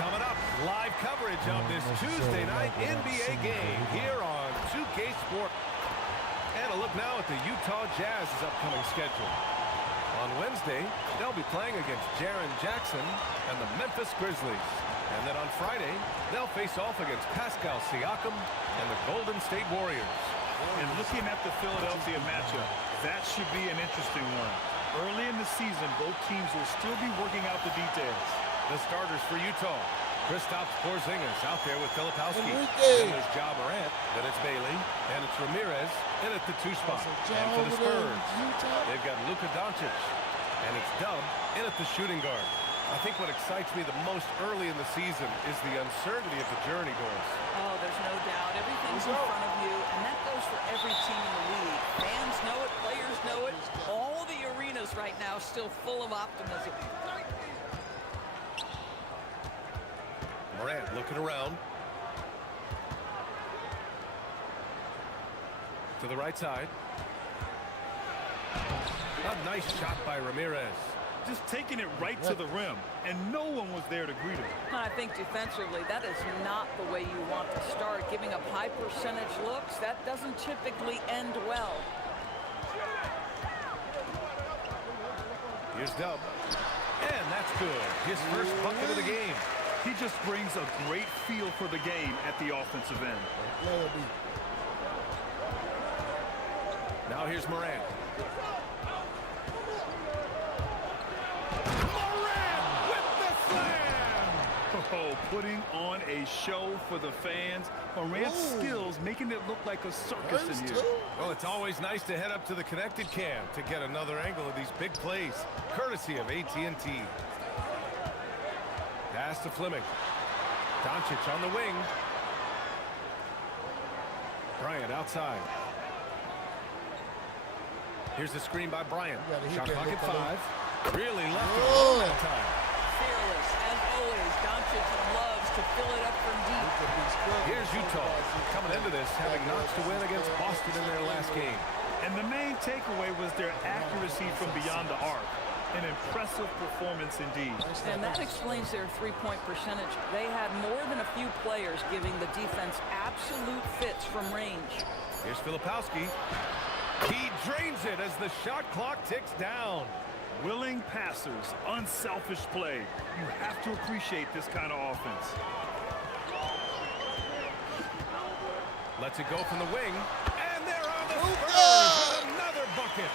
Coming up, live coverage of this Tuesday night NBA game here on 2K Sports. And a look now at the Utah Jazz's upcoming schedule. On Wednesday, they'll be playing against Jaren Jackson and the Memphis Grizzlies. And then on Friday, they'll face off against Pascal Siakam and the Golden State Warriors. And looking at the Philadelphia matchup, that should be an interesting one. Early in the season, both teams will still be working out the details. The starters for Utah. Kristaps Porzingis out there with Filipowski. Then there's Ja Morant. Then it's Bailey. And it's Ramirez in at the 2 spot. And for the Spurs, they've got Luka Doncic. And it's Dub in at the shooting guard. I think what excites me the most early in the season is the uncertainty of the journey, Doris. Oh, there's no doubt. Everything's in front of you, and that goes for every team in the league. Fans know it, players know it. All the arenas right now still full of optimism. Morant looking around. To the right side. A nice shot by Ramirez. Just taking it right to the rim, and no one was there to greet him. I think defensively, that is not the way you want to start. Giving up high percentage looks, that doesn't typically end well. Here's Dub. And that's good. His first bucket of the game. He just brings a great feel for the game at the offensive end. Now here's Morant. Oh, putting on a show for the fans. Morant's skills making it look like a circus in here. Well, it's always nice to head up to the connected cam to get another angle of these big plays, courtesy of AT&T. Pass to Fleming. Doncic on the wing. Bryant outside. Here's the screen by Bryant. Shot clock at 5. Really left it alone that time. Fearless, as always. Doncic loves to fill it up from deep. Here's Utah coming into this, having notched a win against Boston in their last game. And the main takeaway was their accuracy from beyond the arc. An impressive performance indeed. And that explains their three-point percentage. They had more than a few players giving the defense absolute fits from range. Here's Filipowski. He drains it as the shot clock ticks down. Willing passers, unselfish play. You have to appreciate this kind of offense. Lets it go from the wing. And they're on the Spurs with another bucket.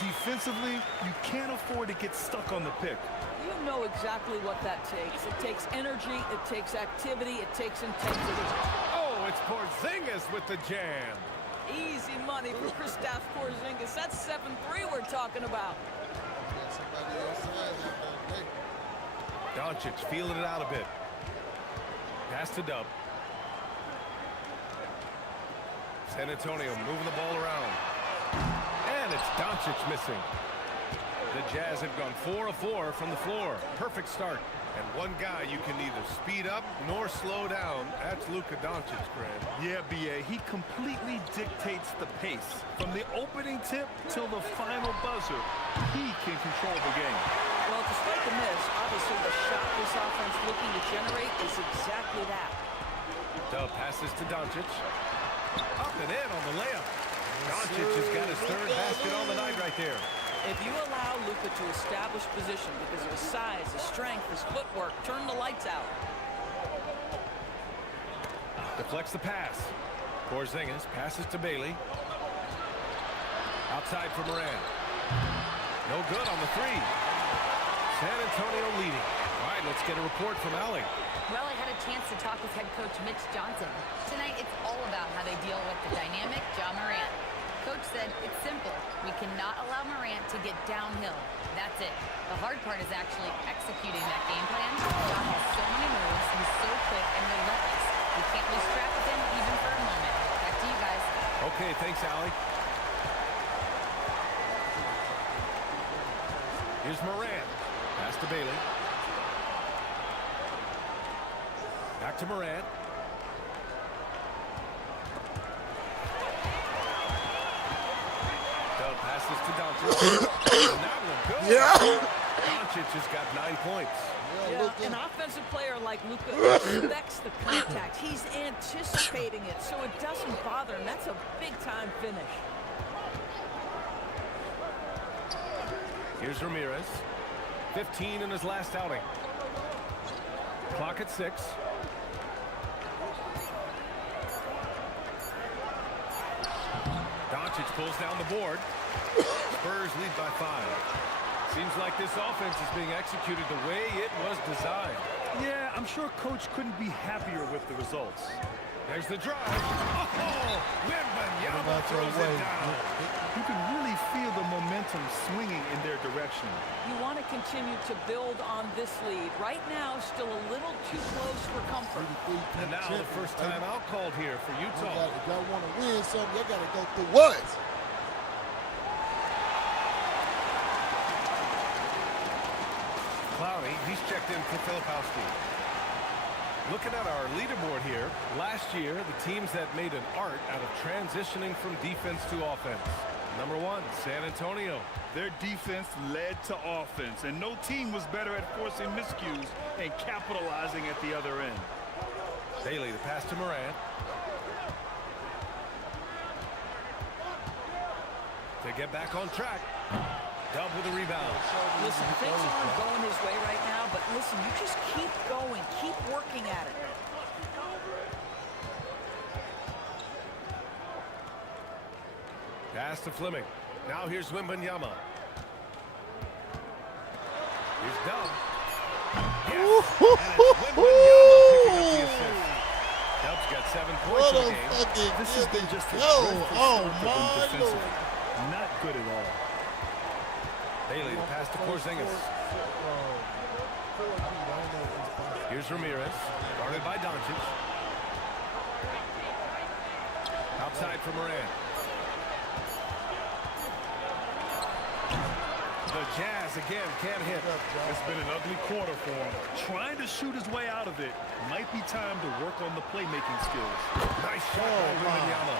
Defensively, you can't afford to get stuck on the pick. You know exactly what that takes. It takes energy, it takes activity, it takes intensity. Oh, it's Porzingis with the jam. Easy money for Kristaps Porzingis. That's 7-3 we're talking about. Doncic feeling it out a bit. Pass to Dub. San Antonio moving the ball around. And it's Doncic missing. The Jazz have gone 4 of 4 from the floor. Perfect start. And one guy you can neither speed up nor slow down. That's Luka Doncic, Grant. Yeah, B.A., he completely dictates the pace. From the opening tip till the final buzzer, he can control the game. Well, despite the miss, obviously the shot this offense looking to generate is exactly that. Dub passes to Doncic. Up and in on the layup. Doncic has got his 3rd basket on the night right there. If you allow Luka to establish position because of his size, his strength, his footwork, turn the lights out. Deflects the pass. Porzingis passes to Bailey. Outside for Morant. No good on the 3. San Antonio leading. All right, let's get a report from Allie. Well, I had a chance to talk with head coach Mitch Johnson. Tonight, it's all about how they deal with the dynamic Ja Morant. Coach said it's simple. We cannot allow Morant to get downhill. That's it. The hard part is actually executing that game plan. Ja has so many moves. He's so quick and relentless. We can't lose track of him even for a moment. Back to you guys. Okay, thanks, Allie. Here's Morant. Pass to Bailey. Back to Morant. Dub passes to Doncic. And that one goes. Yeah. Doncic Doncic has got 9 points. Yeah, an offensive player like Luka expects the contact. He's anticipating it, so it doesn't bother him. That's a big-time finish. Here's Ramirez. 15 in his last outing. Clock at 6. Doncic pulls down the board. Spurs lead by 5. Seems like this offense is being executed the way it was designed. Yeah, I'm sure Coach couldn't be happier with the results. There's the drive. Oh, Wembanyama throws it down. You can really feel the momentum swinging in their direction. You want to continue to build on this lead. Right now, still a little too close for comfort. And now the first time out called here for Utah. If y'all want to win something, y'all got to go through what? Clowney, he's checked in for Filipowski. Looking at our leaderboard here, last year, the teams that made an art out of transitioning from defense to offense. Number 1, San Antonio. Their defense led to offense, and no team was better at forcing miscues and capitalizing at the other end. Bailey, the pass to Morant. To get back on track. Dub with a rebound. Listen, things aren't going his way right now, but listen, you just keep going, keep working at it. Pass to Fleming. Now here's Wembanyama. Here's Dub. Yes. And it's Wembanyama picking up the assist. Dub's got 7 points What in a the game. fucking This has been just a yo, dreadful oh start for them my defensively. Lord. Not good at all. Bailey, the pass to Porzingis. Here's Ramirez, guarded by Doncic. Outside for Morant. The Jazz again can't hit. It's been an ugly quarter for him. Trying to shoot his way out of it. Might be time to work on the playmaking skills. Nice shot by Wembanyama.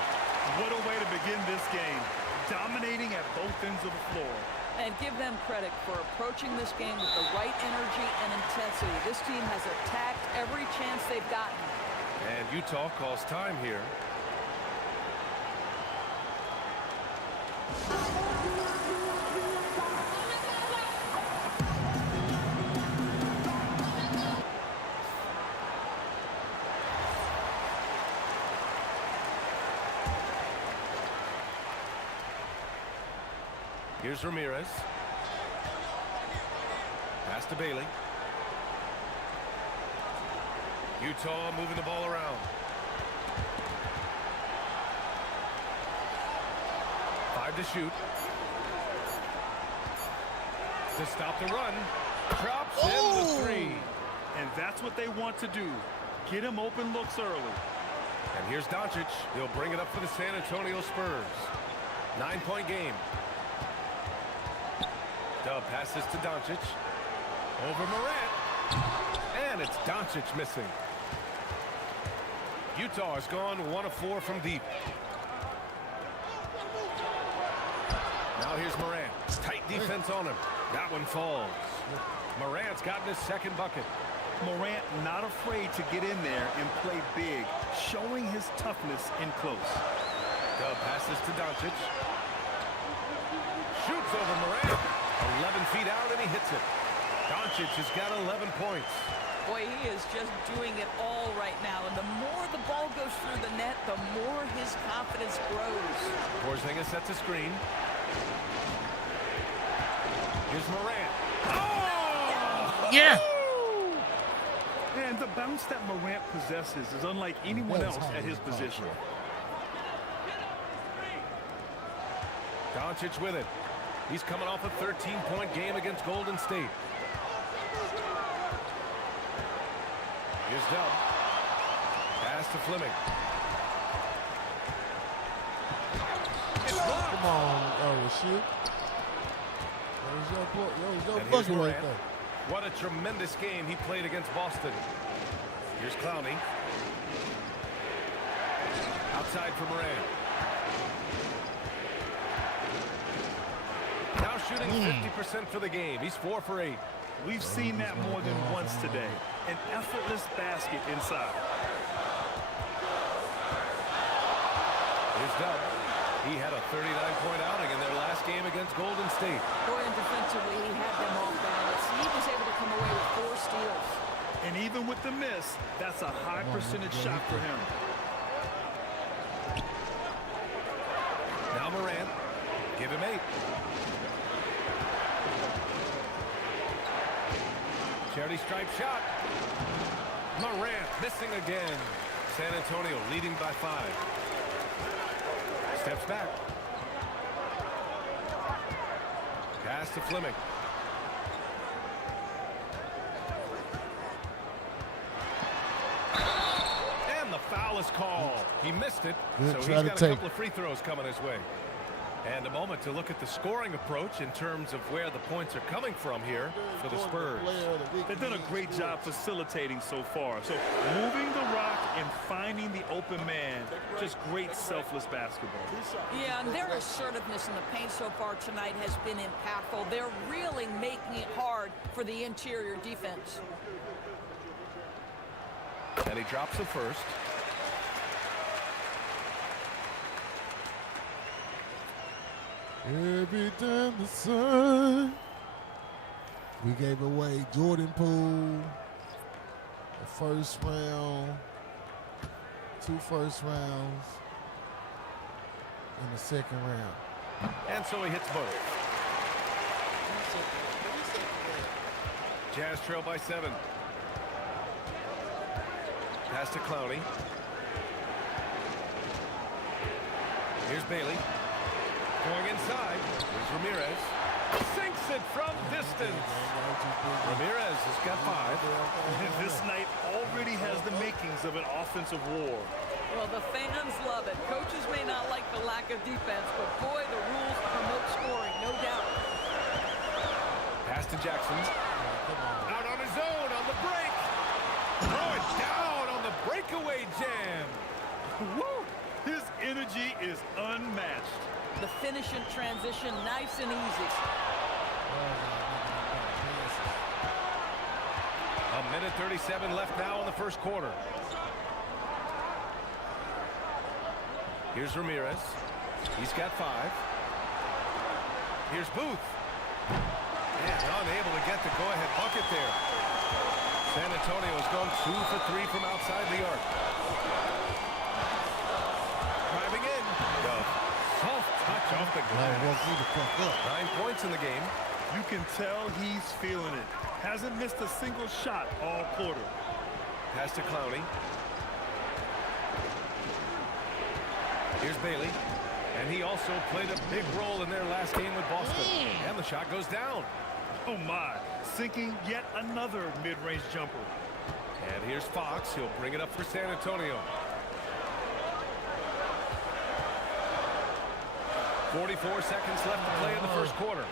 What a way to begin this game. Dominating at both ends of the floor. And give them credit for approaching this game with the right energy and intensity. This team has attacked every chance they've gotten. And Utah calls time here. Here's Ramirez. Pass to Bailey. Utah moving the ball around. 5 to shoot. To stop the run. Drops in the 3. And that's what they want to do. Get him open looks early. And here's Doncic. He'll bring it up for the San Antonio Spurs. 9-point game. Dub passes to Doncic. Over Morant. And it's Doncic missing. Utah has gone 1 of 4 from deep. Now here's Morant. Tight defense on him. That one falls. Morant's gotten his second bucket. Morant not afraid to get in there and play big, showing his toughness in close. Dub passes to Doncic. Shoots over Morant. 11 feet out and he hits it. Doncic has got 11 points. Boy, he is just doing it all right now. And the more the ball goes through the net, the more his confidence grows. Porzingis sets a screen. Here's Morant. Oh! Yeah. And the bounce that Morant possesses is unlike anyone else at his position. Doncic with it. He's coming off a 13-point game against Golden State. Here's Dub. Pass to Fleming. It's blocked. Come on, Rashid. There's your And here's bucket right Morant. there. What a tremendous game he played against Boston. Here's Clowney. Outside for Morant. Now shooting 50% for the game. He's 4 for 8. We've seen that more than once today. An effortless basket inside. Here's Doug. He had a 39-point outing in their last game against Golden State. Boy, and defensively, he had them off balance. He was able to come away with 4 steals. And even with the miss, that's a high percentage shot for him. Now Morant. Give him 8. Charity stripe shot. Morant missing again. San Antonio leading by 5. Steps back. Pass to Fleming. And the foul is called. He missed it, so he's got a couple of free throws coming his way. And a moment to look at the scoring approach in terms of where the points are coming from here for the Spurs. They've done a great job facilitating so far. So moving the rock and finding the open man, just great selfless basketball. Yeah, and their assertiveness in the paint so far tonight has been impactful. They're really making it hard for the interior defense. And he drops the first. Every time the sun. We gave away Jordan Poole, the first round, 2 first rounds, and the second round. And so he hits both. Jazz trail by 7. Pass to Clowney. Here's Bailey. Going inside. Here's Ramirez. Sinks it from distance. Ramirez has got 5. This night already has the makings of an offensive war. Well, the fans love it. Coaches may not like the lack of defense, but boy, the rules promote scoring, no doubt. Pass to Jackson. Out on his own on the break. Throw it down on the breakaway jam. Woo! His energy is unmatched. The finish in transition, nice and easy. A minute 37 left now in the first quarter. Here's Ramirez. He's got 5. Here's Booth. And unable to get the go-ahead bucket there. San Antonio has gone 2 for 3 from outside the arc. Driving in. Soft touch off the glass. 9 points in the game. You can tell he's feeling it. Hasn't missed a single shot all quarter. Pass to Clowney. Here's Bailey. And he also played a big role in their last game with Boston. And the shot goes down. Oh my, sinking yet another mid-range jumper. And here's Fox. He'll bring it up for San Antonio. 44 seconds left to play in the first quarter.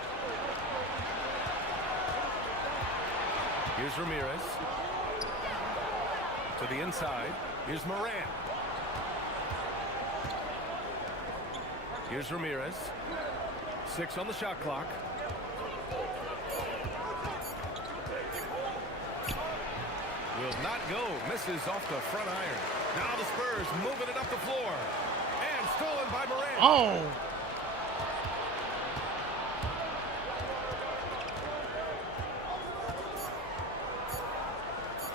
Here's Ramirez. To the inside. Here's Morant. Here's Ramirez. 6 on the shot clock. Will not go. Misses off the front iron. Now the Spurs moving it up the floor. And stolen by Morant. Oh!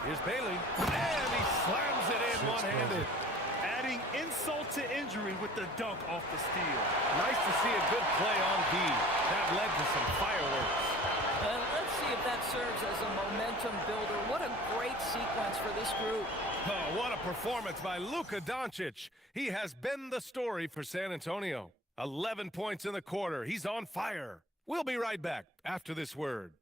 Here's Bailey. And he slams it in one-handed. Adding insult to injury with the dunk off the steal. Nice to see a good play on D. That led to some fireworks. Let's see if that serves as a momentum builder. What a great sequence for this group. Oh, what a performance by Luka Doncic. He has been the story for San Antonio. 11 points in the quarter. He's on fire. We'll be right back after this word.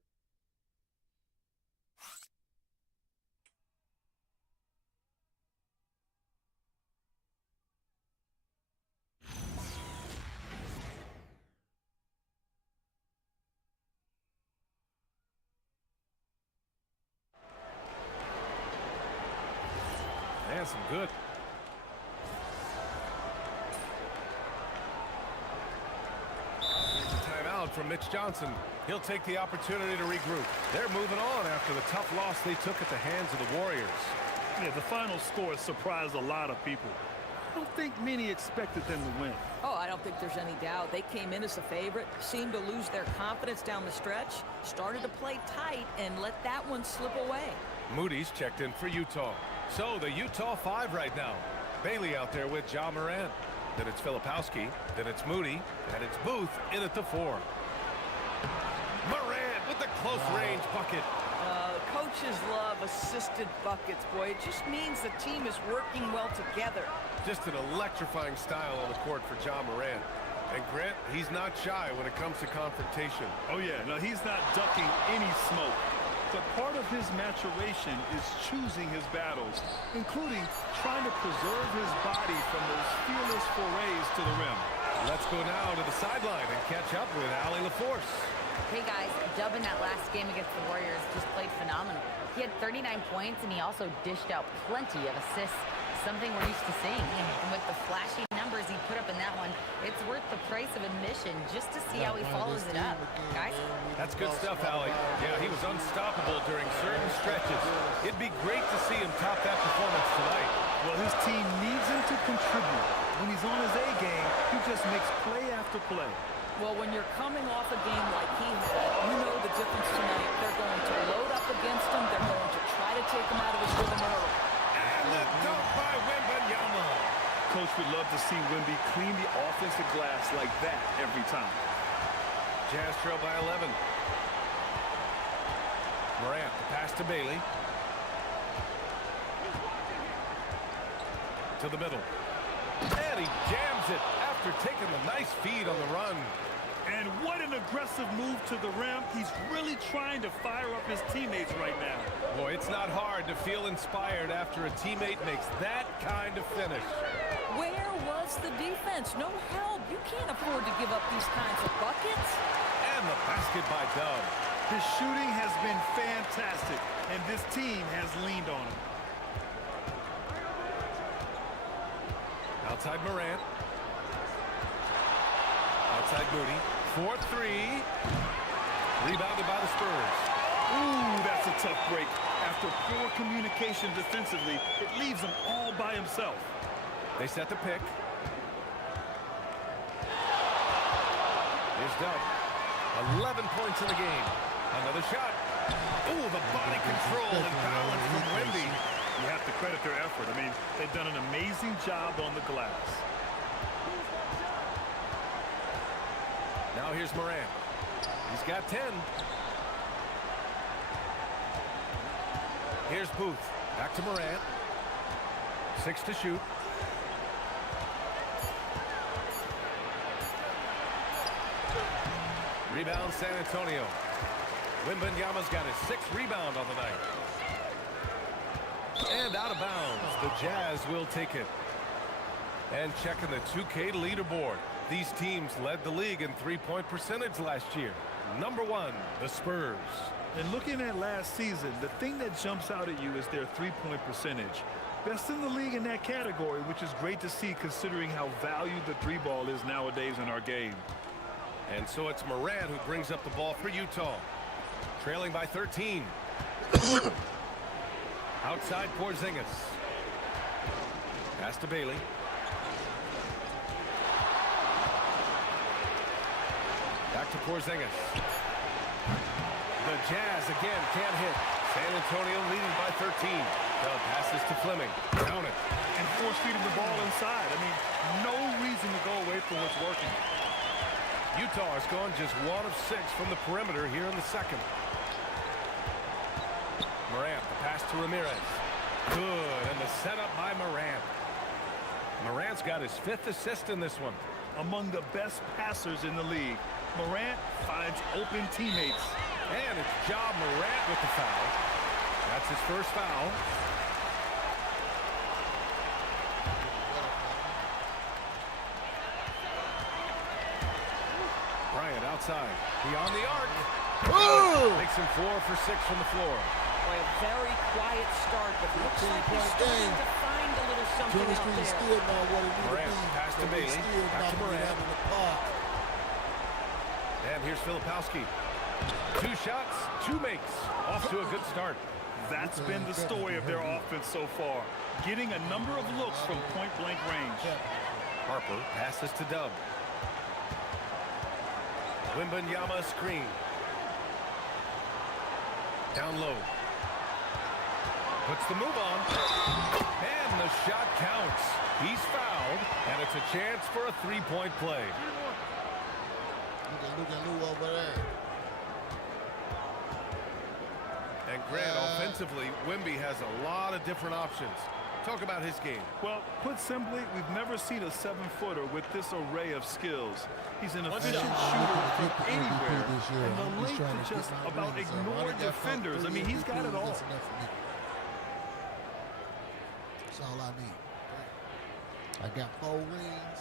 And some good. Here's a timeout from Mitch Johnson. He'll take the opportunity to regroup. They're moving after the tough loss they took at the hands of the Warriors. Yeah, the final score surprised a lot of people. I don't think many expected them to win. Oh, I don't think there's any doubt. They came in as a favorite, seemed to lose their confidence down the stretch, started to play tight, and let that one slip away. Moody's checked in for Utah. So the Utah 5 right now. Bailey out there with Ja Morant. Then it's Filipowski. Then it's Moody. And it's Booth in at the 4. Morant with the close-range bucket. Coaches love assisted buckets, boy. It just means the team is working well together. Just an electrifying style on the court for Ja Morant. And Grant, he's not shy when it comes to confrontation. Oh, yeah. No, he's not ducking any smoke. But part of his maturation is choosing his battles, including trying to preserve his body from those fearless forays to the rim. Let's go now to the sideline and catch up with Allie LaForce. Hey guys, Dub in that last game against the Warriors just played phenomenal. He had 39 points and he also dished out plenty of assists, something we're used to seeing. And with the flashy numbers he put up in that one, it's worth the price of admission just to see how he follows it up. Guys? That's good stuff, Allie. Yeah, he was unstoppable during certain stretches. It'd be great to see him top that performance tonight. Well, his team needs him to contribute. When he's on his A game, he just makes play after play. Well, when you're coming off a game like he had, you know the difference tonight. They're going to load up against him. They're going to try to take him out of his rhythm early. And the dunk by Wembanyama. Coach would love to see Wemby clean the offensive glass like that every time. Jazz trail by 11. Morant, the pass to Bailey. To the middle. And he jams it after taking the nice feed on the run. And what an aggressive move to the rim. He's really trying to fire up his teammates right now. Boy, it's not hard to feel inspired after a teammate makes that kind of finish. Where was the defense? No help. You can't afford to give up these kinds of buckets. And the basket by Dub. His shooting has been fantastic, and this team has leaned on him. Outside Morant. Outside Moody. 4-3. Rebounded by the Spurs. Ooh, that's a tough break. After poor communication defensively, it leaves him all by himself. They set the pick. Here's Dub. 11 points in the game. Another shot. Ooh, the body control and balance from Wemby. You have to credit their effort. I mean, they've done an amazing job on the glass. Now here's Morant. He's got 10. Here's Booth. Back to Morant. 6 to shoot. Rebound San Antonio. Wembanyama's got his 6th rebound on the night. And out of bounds. The Jazz will take it. And checking the 2K leaderboard. These teams led the league in three-point percentage last year. Number 1, the Spurs. And looking at last season, the thing that jumps out at you is their three-point percentage. Best in the league in that category, which is great to see considering how valued the three ball is nowadays in our game. And so it's Morant who brings up the ball for Utah. Trailing by 13. Outside Porzingis. Pass to Bailey. Back to Porzingis. The Jazz again can't hit. San Antonio leading by 13. Dub passes to Fleming. Down it. And force feeding the ball inside. I mean, no reason to go away from what's working. Utah has gone just 1 of 6 from the perimeter here in the second. Morant, the pass to Ramirez. Good, and the setup by Morant. Morant's got his 5th assist in this one. Among the best passers in the league, Morant finds open teammates. And it's Ja Morant with the foul. That's his first foul. Bryant outside. Beyond the arc. Ooh! Makes him 4 for 6 from the floor. Boy, a very quiet start, but looks like he's starting to find a little something out Chemistry is there. still not what it needs Morant, to be. pass to but they Bailey. still Back to knocking it Morant. out of the park. And here's Filipowski. 2 shots, 2 makes. Off to a good start. That's been the story of their offense so far, getting a number of looks from point-blank range. Harper passes to Dub. Wembanyama screen. Down low. Puts the move on. And the shot counts. He's fouled, and it's a chance for a 3-point play. Look at Lou over there. And Grant, offensively, Wemby has a lot of different options. Talk about his game. Well, put simply, we've never seen a 7-footer with this array of skills. He's an efficient shooter from anywhere, and the link to just about ignore defenders. I mean, he's got it all. That's all I need. I got 4 rings.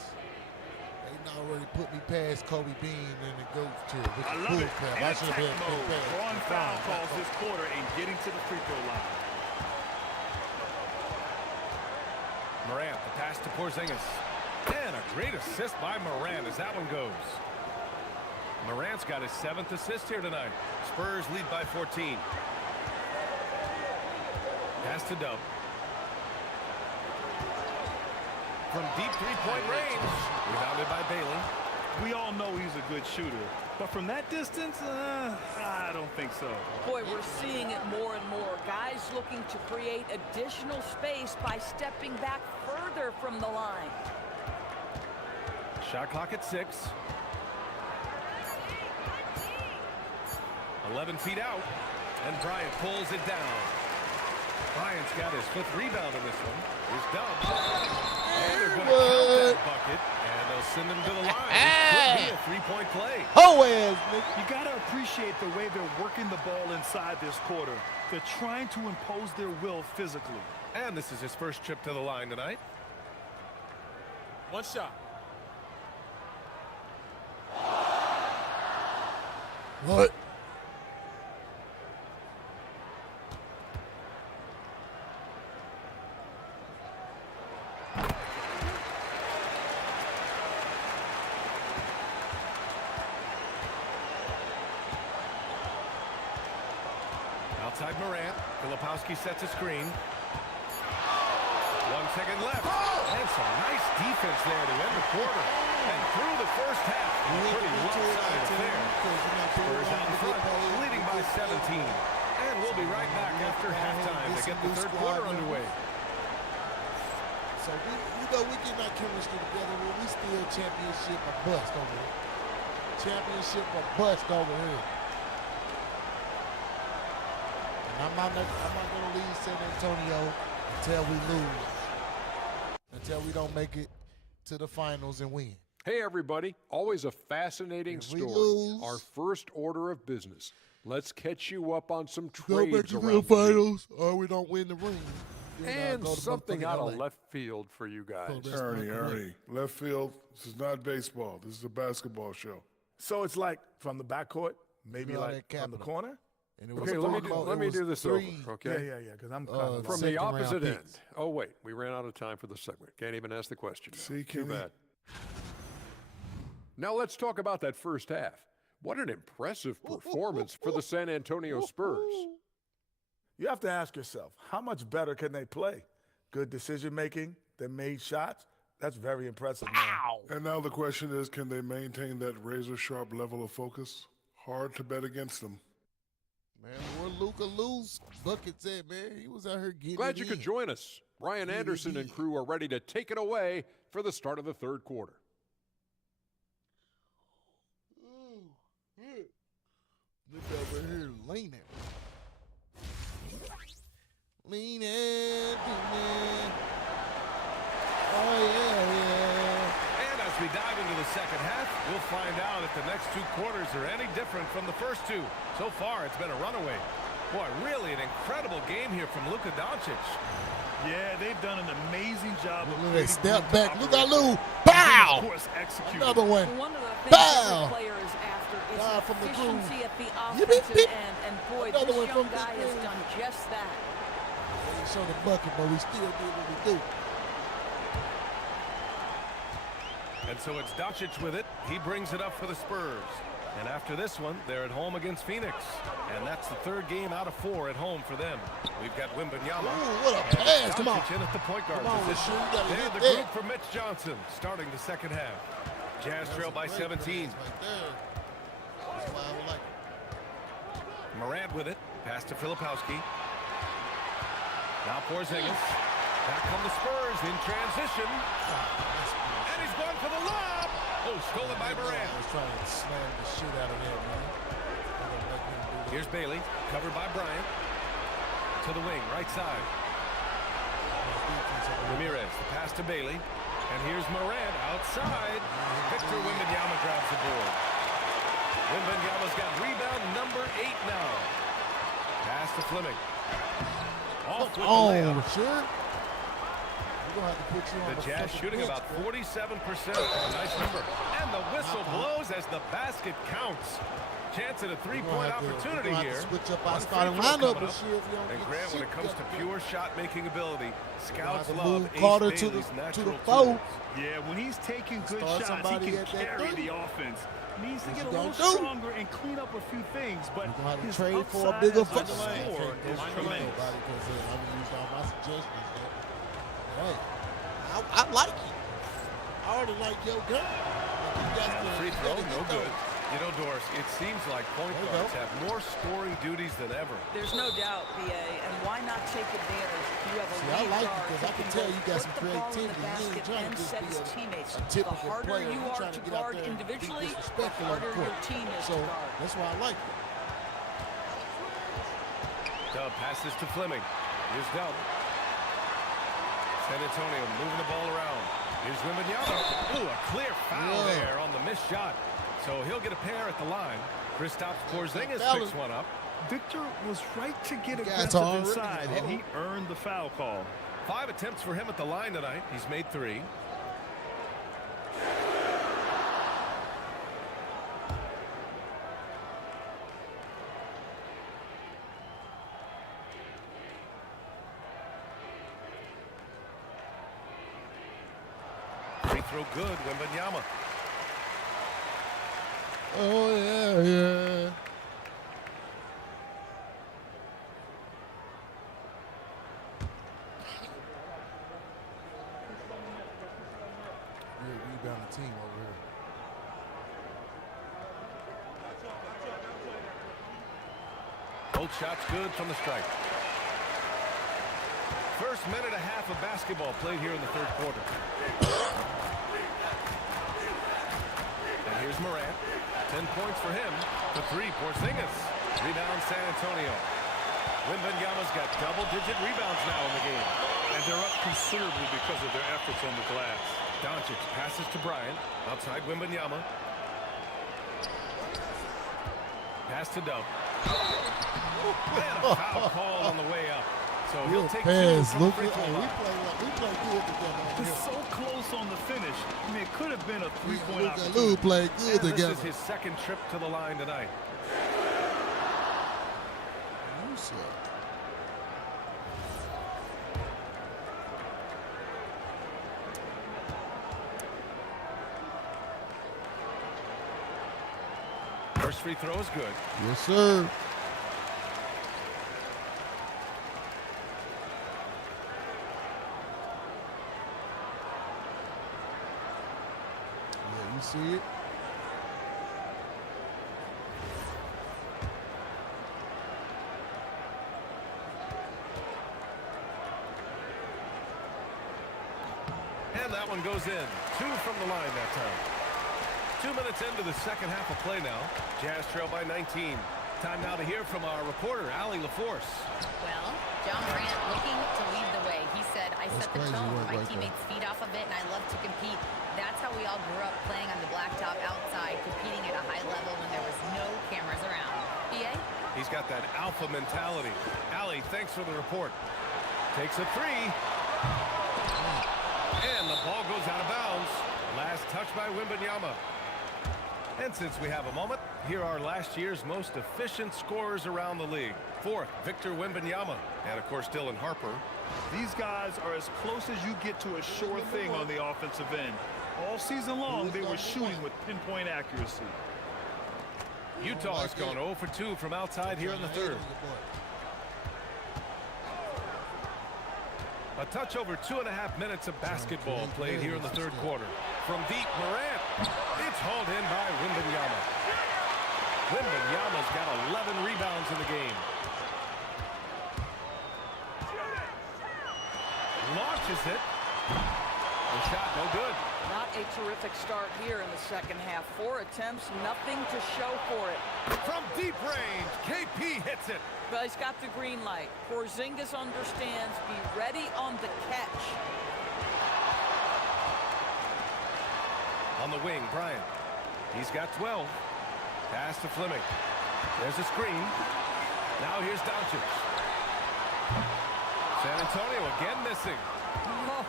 They already put me past Kobe Bean and the GOAT tier. I love it. I should have been drawing foul calls this quarter and getting to the free throw line. Morant, the pass to Porzingis. And a great assist by Morant as that one goes. Morant's got his 7th assist here tonight. Spurs lead by 14. Pass to Dub. From deep 3-point range. Rebounded by Bailey. We all know he's a good shooter, but from that distance, I don't think so. Boy, we're seeing it more and more. Guys looking to create additional space by stepping back further from the line. Shot clock at 6. 11 feet out, and Bryant pulls it down. Bryant's got his 5th rebound in this one. He's done. And they're going to count that bucket, and they'll send him to the line. It could be a 3-point play. You got to appreciate the way they're working the ball inside this quarter. They're trying to impose their will physically. And this is his first trip to the line tonight. 1 shot. What? Outside Morant. Filipowski sets a screen. 1 second left. And some nice defense there to end the quarter. And through the first half, pretty lopsided affair. Spurs out in front, leading by 17. And we'll be right back after halftime to get the 3rd quarter underway. So we get our chemistry together. We still championship or bust over here. Championship or bust over here. And I'm not going to leave San Antonio until we lose. Until we don't make it to the finals and win. Hey, everybody. Always a fascinating story. Our first order of business. Let's catch you up on some trades around the finals, or we don't win the ring. And something out of left field for you guys. Ernie. Left field, this is not baseball. This is a basketball show. So it's like from the backcourt, maybe like from the corner? Okay, let me do this over, okay? Yeah, because I'm from the opposite end. Oh, wait, we ran out of time for the segment. Can't even ask the question. See, too bad. Now let's talk about that first half. What an impressive performance for the San Antonio Spurs. You have to ask yourself, how much better can they play? Good decision-making, they made shots. That's very impressive, man. And now the question is, can they maintain that razor-sharp level of focus? Hard to bet against them. Man, where Luka lose buckets at, man? He was out here getting Glad you could join us. Ryan Anderson and crew are ready to take it away for the start of the 3rd quarter. Look over here leaning. Leaning. Oh, yeah. And as we dive into the second half, we'll find out if the next 2 quarters are any different from the first 2. So far, it's been a runaway. Boy, really an incredible game here from Luka Doncic. Yeah, they've done an amazing job of creating step back. Look at Lou. Pow! Of course, executing. Another one. One of the things Pow! every player is after is from the efficiency groove. at the offensive end. And boy, Another this one young from guy the has groove. done just that. We didn't show the bucket, but we still did what we do. And so it's Doncic with it. He brings it up for the Spurs. And after this one, they're at home against Phoenix. And that's the third game out of 4 at home for them. We've got Wembanyama. Ooh, what a pass. Come on. In at the point guard Come on, position. Rasheed, you gotta They're hit the that. group for Mitch Johnson starting the second half. Jazz trail by 17. Right there. That's why I would like it. Morant with it. Pass to Filipowski. Now Porzingis. Back come the Spurs in transition. And he's going for the lob. Oh, stolen by Morant. I was trying to slam the shit out of that, man. Here's Bailey, covered by Bryant. To the wing, right side. Ramirez, the pass to Bailey. And here's Morant outside. Victor Wembanyama grabs the board. Wembanyama's got rebound number 8 now. Pass to Fleming. Off with the layup. Sure. We're gonna have to put you on The Jazz shooting bench, about bro. 47%. Nice number. And the whistle blows as the basket counts. Chance at a three-point opportunity here. Switch up our One starting free throw lineup coming this year if you don't And get Grant, when shit it comes to together. pure shot-making ability, scouts to love move Ace Carter Bailey's to the natural four. tools. Yeah, when he's taking good Start shots, he somebody can at that carry three. the offense. Needs to What get a you little gonna do? stronger and clean up a few things, but We're gonna have to his trade for a upside bigger as a fight. scorer is tremendous. Because I haven't used all my suggestions yet. Hey, I like you. I already like your girl. Free throw, no good. You know, Doris, it seems like point There you guards go. have more scoring duties than ever. There's no doubt, BA, and why not take advantage if you have a See, I lead like guard you because who I can can tell both you got put some the ball in creativity. the You ain't basket trying to and just set be his a teammates. typical The harder player. you You're are trying to to get out guard there and be individually, the disrespectful on the harder court. your team is So to guard. that's why I like it. Dub passes to Fleming. Here's Dub. San Antonio moving the ball around. Here's Wembanyama. Ooh, a clear foul there on the missed shot. So he'll get a pair at the line. Kristaps Porzingis picks one up. Victor was right to get Guys aggressive already inside, and know. he earned the foul call. 5 attempts for him at the line tonight. He's made 3. Free throw good, Wembanyama. Oh, yeah. Real rebounding team over here. Both shots good from the stripe. First minute and a half of basketball played here in the third quarter. And here's Morant. 10 points for him. The 3, Porzingis. Rebound San Antonio. Wembanyama's got double-digit rebounds now in the game. And they're up considerably because of their efforts on the glass. Doncic passes to Bryant. Outside Wembanyama. Pass to Dub. And a foul call on the way up. So he'll take 2 Pass, from the Luka. free throw We line. play good together over It's here. so close on the finish. I mean, it could have been a three-point Luka and opportunity. Lou play good And together. this is his second trip to the line tonight. You suck. First free throw is good. Yes, sir. Yeah, you see it? And that one goes in. 2 from the line that time. 2 minutes into the second half of play now. Jazz trail by 19. Time now to hear from our reporter, Allie LaForce. Well, John Morant looking to lead the way. He said, I That's set the crazy tone. work My right teammates feed off of it, and I love to compete. That's how we all grew up, playing on the blacktop outside, competing at a high level when there was no cameras around. BA? He's got that alpha mentality. Allie, thanks for the report. Takes a 3. And the ball goes out of bounds. Last touch by Wembanyama. And since we have a moment, here are last year's most efficient scorers around the league. 4th, Victor Wembanyama. And, of course, Dylan Harper. These guys are as close as you get to a sure thing on the offensive end. All season long, they were shooting with pinpoint accuracy. Utah has gone 0 for 2 from outside here in the third. A touch over 2.5 minutes of basketball played here in the third quarter. From deep, Morant. It's hauled in by Wembanyama. Wembanyama's got 11 rebounds in the game. Launches it. The shot no good. Not a terrific start here in the second half. 4 attempts, nothing to show for it. From deep range, KP hits it. But he's got the green light. Porzingis understands. Be ready on the catch. On the wing, Bryant. He's got 12. Pass to Fleming. There's a screen. Now here's Doncic. San Antonio again missing.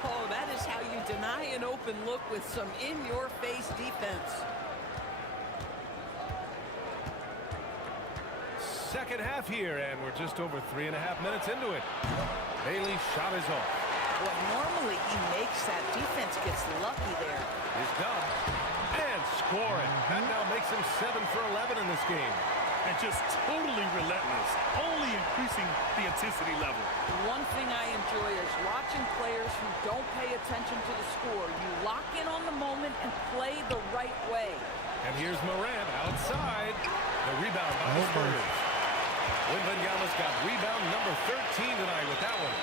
Oh, that is how you deny an open look with some in-your-face defense. Second half here, and we're just over 3.5 minutes into it. Bailey's shot is off. What normally he makes, that defense gets lucky there. Is done. And scoring. That now makes him 7 for 11 in this game. And just totally relentless, only increasing the intensity level. One thing I enjoy is watching players who don't pay attention to the score. You lock in on the moment and play the right way. And here's Morant outside. The rebound by the Spurs. Wembanyama's got rebound number 13 tonight with that one.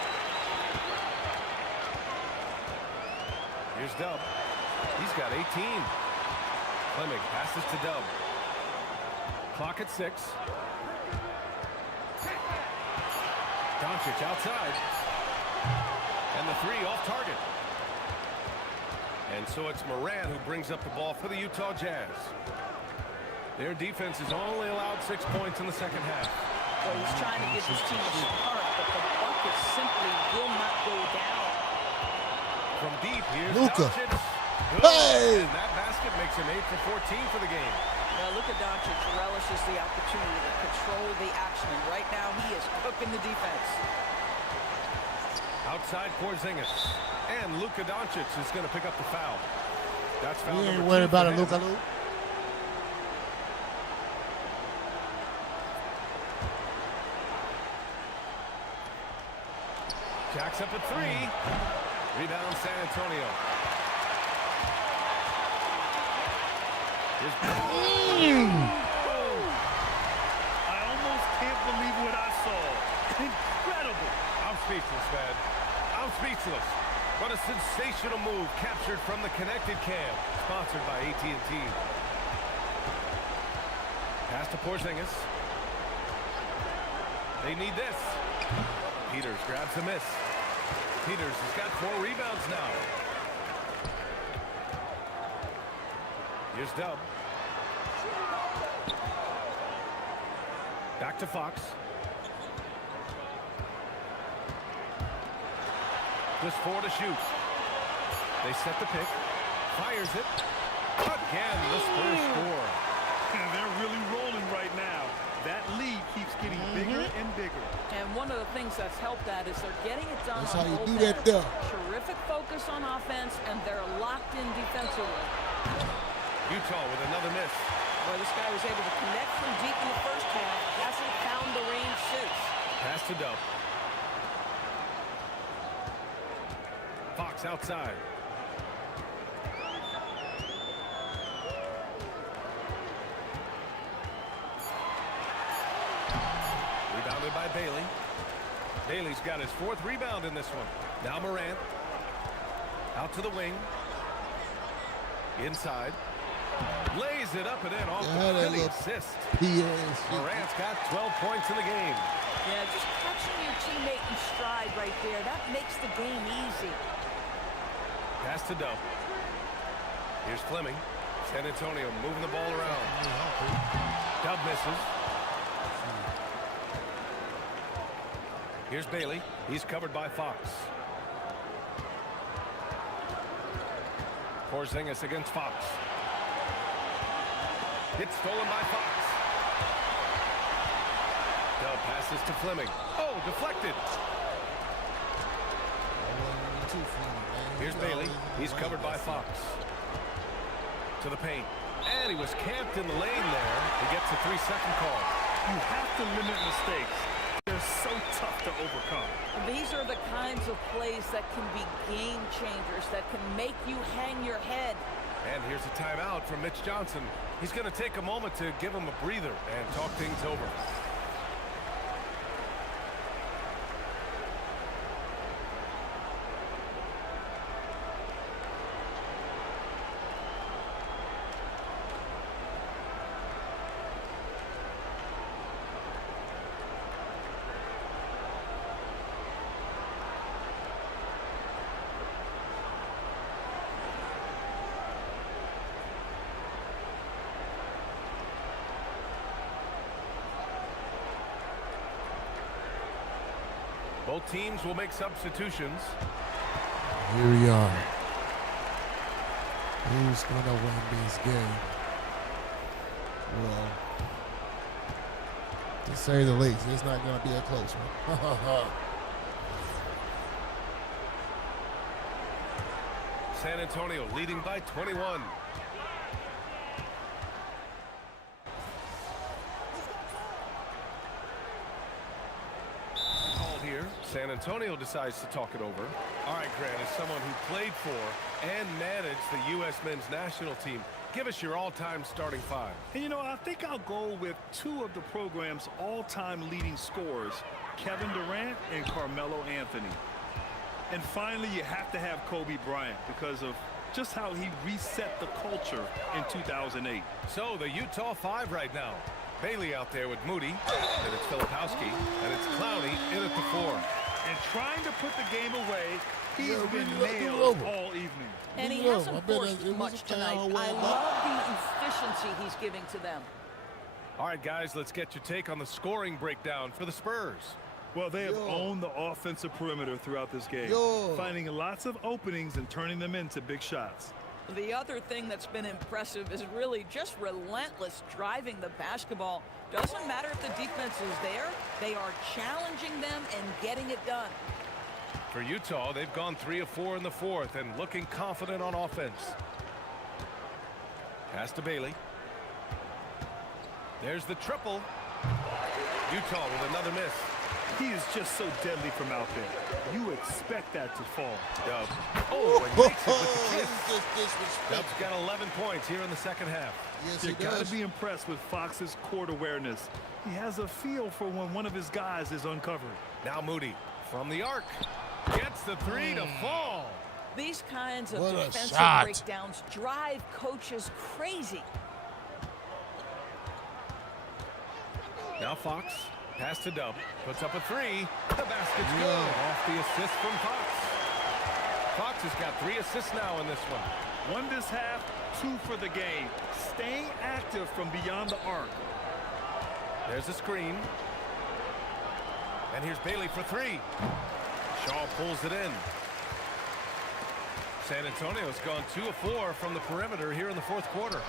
Here's Dub. He's got 18. Fleming passes to Dub. Clock at 6. Doncic outside. And the 3 off target. And so it's Morant who brings up the ball for the Utah Jazz. Their defense has only allowed 6 points in the second half. Well, he's trying to get his team to start, but the bucket simply will not go down. From deep, here's Luka. Doncic. Hey! And that basket makes him 8 for 14 for the game. Now, Luka Doncic relishes the opportunity to control the action, and right now he is cooking the defense. Outside Porzingis. And Luka Doncic is going to pick up the foul. That's foul You ain't number 2 worried about for it, him. Luka. Jacks up at 3. Rebound San Antonio. I almost can't believe what I saw. Incredible. I'm speechless, man. I'm speechless. What a sensational move captured from the connected cam. Sponsored by AT&T. Pass to Porzingis. They need this. Peters grabs the miss. Peters has got 4 rebounds now. Here's Dub. Back to Fox. Just 4 to shoot. They set the pick. Fires it. Again, the Spurs score. And they're really rolling right now. That lead keeps getting bigger and bigger. And one of the things that's helped that is they're getting it done That's on how you both do that ends. there. Terrific focus on offense, and they're locked in defensively. Utah with another miss. Well, this guy was able to connect from deep in the first half. Hasn't found the range since. Pass to Dub. Fox outside. Rebounded by Bailey. Bailey's got his 4th rebound in this one. Now Morant. Out to the wing. Inside. Lays it up and in off the Philly assist. Yes. Morant's got 12 points in the game. Yeah, just catching your teammate in stride right there. That makes the game easy. Pass to Dub. Here's Fleming. San Antonio moving the ball around. Dub misses. Here's Bailey. He's covered by Fox. Porzingis against Fox. It's stolen by Fox. Dub passes to Fleming. Oh, deflected. Here's Bailey. He's covered by Fox. To the paint. And he was camped in the lane there. He gets a 3-second call. You have to limit mistakes. They're so tough to overcome. These are the kinds of plays that can be game changers, that can make you hang your head. And here's a timeout from Mitch Johnson. He's going to take a moment to give him a breather and talk things over. Both teams will make substitutions. Here we are. Who's going to win this game? Well, to say the least, it's not going to be a close one. San Antonio leading by 21. San Antonio decides to talk it over. All right, Grant, as someone who played for and managed the U.S. men's national team, give us your all-time starting five. And, you know, I think I'll go with two of the program's all-time leading scorers, Kevin Durant and Carmelo Anthony. And finally, you have to have Kobe Bryant because of just how he reset the culture in 2008. So the Utah five right now. Bailey out there with Moody, and it's Filipowski, and it's Clowney in at the 4. And trying to put the game away, he's been nailed all evening. And he hasn't forced much tonight. I love the efficiency he's giving to them. All right, guys, let's get your take on the scoring breakdown for the Spurs. Well, they have owned the offensive perimeter throughout this game, finding lots of openings and turning them into big shots. The other thing that's been impressive is really just relentless driving the basketball. Doesn't matter if the defense is there, they are challenging them and getting it done. For Utah, they've gone 3 of 4 in the fourth and looking confident on offense. Pass to Bailey. There's the triple. Utah with another miss. He is just so deadly from out there. You expect that to fall. Dub. Oh, and makes it with the kiss. Dub's got 11 points here in the second half. Yes, you got to be impressed with Fox's court awareness. He has a feel for when one of his guys is uncovered. Now Moody from the arc. Gets the 3 to fall. These kinds of defensive breakdowns drive coaches crazy. Now Fox. Pass to Dub. Puts up a 3. The basket's good. Off the assist from Fox. Fox has got 3 assists now in this one. 1 this half, 2 for the game. Staying active from beyond the arc. There's a screen. And here's Bailey for 3. Shaw pulls it in. San Antonio's gone 2 of 4 from the perimeter here in the fourth quarter.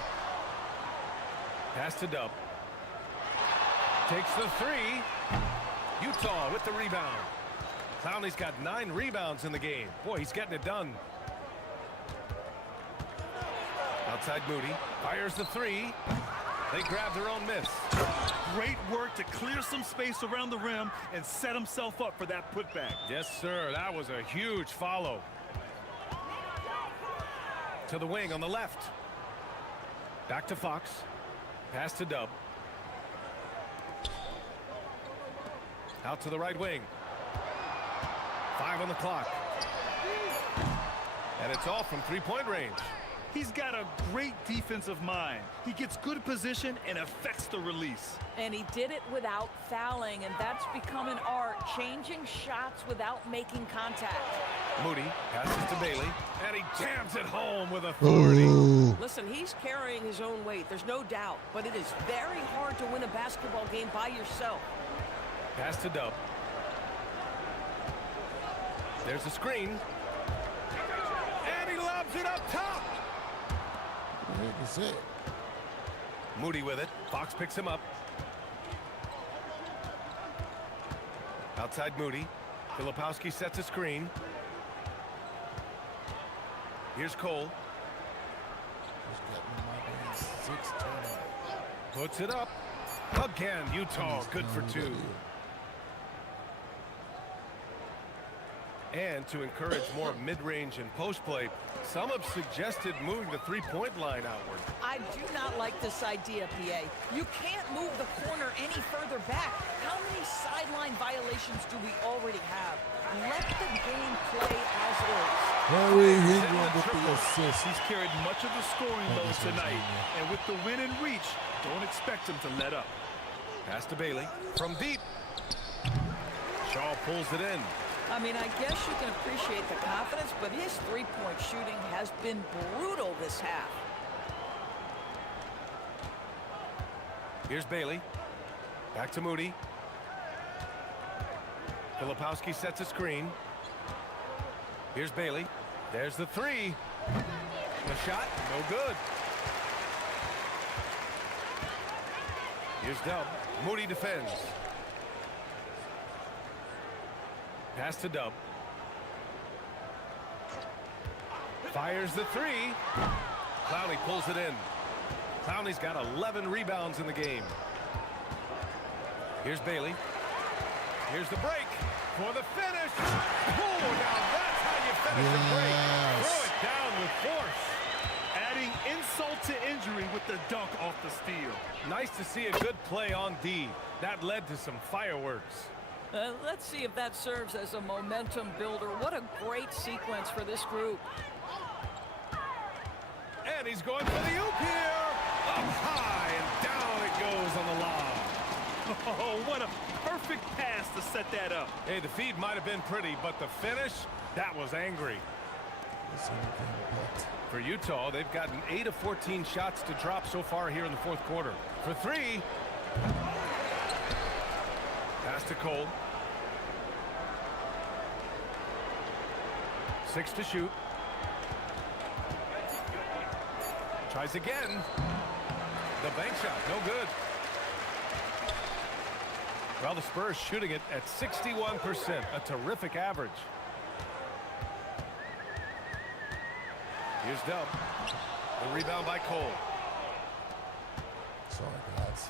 Pass to Dub. Takes the 3. Utah with the rebound. Clowney's got 9 rebounds in the game. Boy, he's getting it done. Outside Moody. Fires the 3. They grab their own miss. Great work to clear some space around the rim and set himself up for that putback. Yes, sir. That was a huge follow. To the wing on the left. Back to Fox. Pass to Dub. Out to the right wing. 5 on the clock. And it's all from three-point range. He's got a great defensive mind. He gets good position and affects the release. And he did it without fouling, and that's become an art, changing shots without making contact. Moody passes to Bailey, and he jams it home with authority. Listen, he's carrying his own weight, there's no doubt, but it is very hard to win a basketball game by yourself. Pass to Dub. There's a screen. And he lobs it up top. That's it. Moody with it. Fox picks him up. Outside Moody. Filipowski sets a screen. Here's Cole. Just got me my hands. 6 turnovers. Puts it up. Again, Utah good for 2. And to encourage more mid-range and post play, some have suggested moving the three-point line outward. I do not like this idea, PA. You can't move the corner any further back. How many sideline violations do we already have? Let the game play as is. Harry Ingram with the assist. He's carried much of the scoring load tonight. And with the win and reach, don't expect him to let up. Pass to Bailey from deep. Shaw pulls it in. I mean, I guess you can appreciate the confidence, but his three-point shooting has been brutal this half. Here's Bailey. Back to Moody. Filipowski sets a screen. Here's Bailey. There's the three. The shot, no good. Here's Dub. Moody defends. Pass to Dub. Fires the three. Clowney pulls it in. Clowney's got 11 rebounds in the game. Here's Bailey. Here's the break for the finish. Oh, now that's how you finish a break. Throw it down with force. Adding insult to injury with the dunk off the steal. Nice to see a good play on D. That led to some fireworks. Let's see if that serves as a momentum builder. What a great sequence for this group. And he's going for the oop here. Up high and down it goes on the lob. Oh, what a perfect pass to set that up. Hey, the feed might have been pretty, but the finish, that was angry. For Utah, they've gotten 8 of 14 shots to drop so far here in the fourth quarter. For three. Pass to Cole. 6 to shoot. Tries again. The bank shot, no good. Well, the Spurs shooting it at 61%, a terrific average. Here's Dub. The rebound by Cole. Sorry, guys.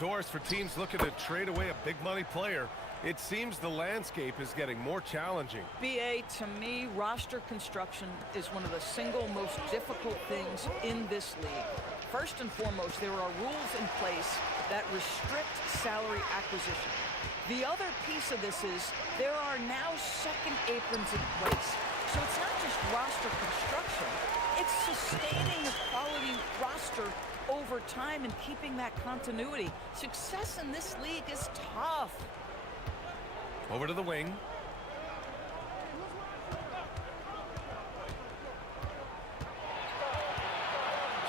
Doors for teams looking to trade away a big money player. It seems the landscape is getting more challenging. BA, to me, roster construction is one of the single most difficult things in this league. First and foremost, there are rules in place that restrict salary acquisition. The other piece of this is there are now second aprons in place. So it's not just roster construction, it's sustaining a quality roster over time and keeping that continuity. Success in this league is tough. Over to the wing.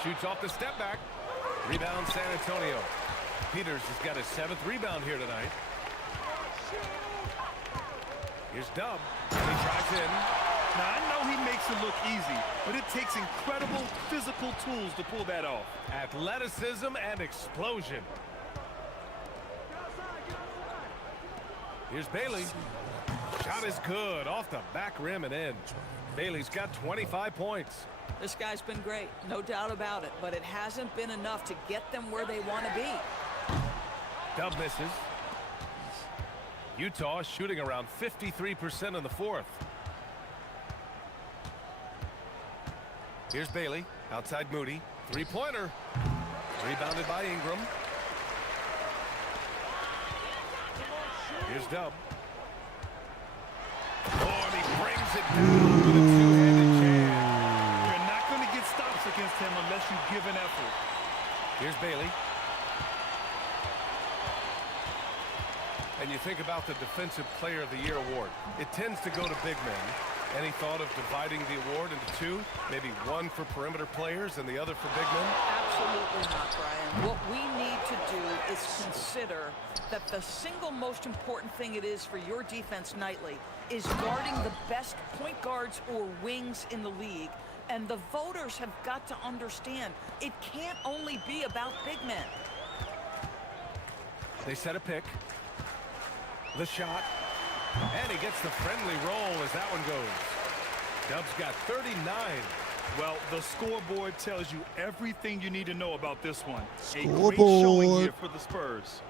Shoots off the step back. Rebound San Antonio. Peters has got his 7th rebound here tonight. Here's Dub. He drives in. Now, I know he makes it look easy, but it takes incredible physical tools to pull that off. Athleticism and explosion. Here's Bailey. Shot is good. Off the back rim and in. Bailey's got 25 points. This guy's been great, no doubt about it, but it hasn't been enough to get them where they want to be. Dub misses. Utah shooting around 53% in the fourth. Here's Bailey. Outside Moody. Three-pointer. Rebounded by Ingram. Here's Dub. Oh, and he brings it down with a two-handed jam. You're not going to get stops against him unless you give an effort. Here's Bailey. And you think about the Defensive Player of the Year award. It tends to go to big men. Any thought of dividing the award into two? Maybe one for perimeter players and the other for big men? Absolutely not, Brian. What we need to do is consider that the single most important thing it is for your defense nightly is guarding the best point guards or wings in the league. And the voters have got to understand it can't only be about big men. They set a pick. The shot. And he gets the friendly roll as that one goes. Dub's got 39. Well, the scoreboard tells you everything you need to know about this one. A Scoreboard. great showing here for the Spurs.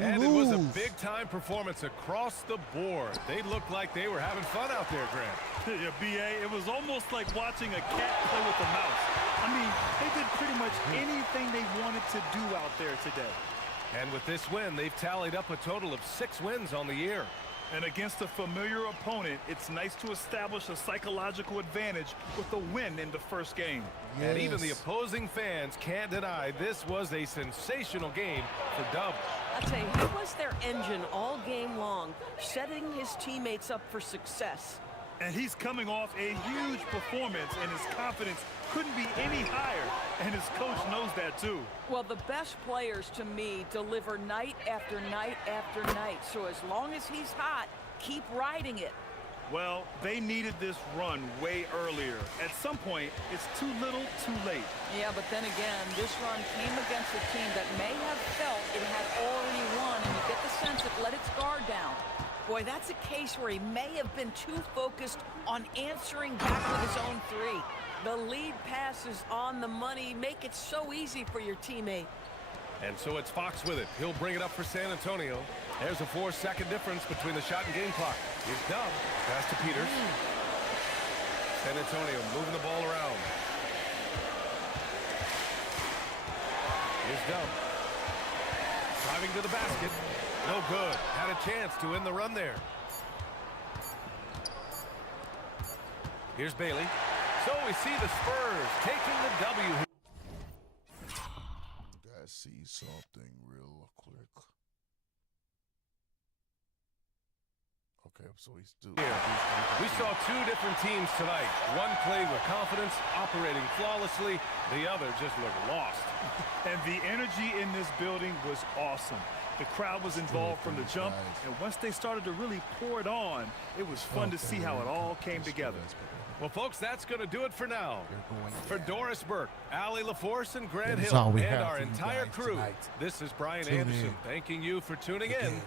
And it was a big-time performance across the board. They looked like they were having fun out there, Grant. Yeah, B.A., it was almost like watching a cat play with a mouse. I mean, they did pretty much anything they wanted to do out there today. And with this win, they've tallied up a total of 6 wins on the year. And against a familiar opponent, it's nice to establish a psychological advantage with a win in the first game. Yes. And even the opposing fans can't deny this was a sensational game for Dub. I'll tell you, he was their engine all game long, setting his teammates up for success. And he's coming off a huge performance, and his confidence couldn't be any higher. And his coach knows that, too. Well, the best players, to me, deliver night after night after night. So as long as he's hot, keep riding it. Well, they needed this run way earlier. At some point, it's too little, too late. Yeah, but then again, this run came against a team that may have felt it had already won, and you get the sense it let its guard down. Boy, that's a case where he may have been too focused on answering back with his own 3. The lead pass is on the money. Make it so easy for your teammate. And so it's Fox with it. He'll bring it up for San Antonio. There's a 4-second difference between the shot and game clock. Here's Dub. Pass to Peters. San Antonio moving the ball around. Here's Dub. Driving to the basket. No good. Had a chance to end the run there. Here's Bailey. So we see the Spurs taking the W. Gotta see something real quick. Okay, so he's doing. We saw 2 different teams tonight. One played with confidence, operating flawlessly. The other just looked lost. And the energy in this building was awesome. The crowd was involved from the jump, and once they started to really pour it on, it was fun to see how it all came together. Well, folks, that's going to do it for now. For Doris Burke, Allie LaForce, and Grant That's Hill, all we and have our for you entire guys crew, tonight. this is Brian Tune Anderson in. thanking you for tuning in. Again,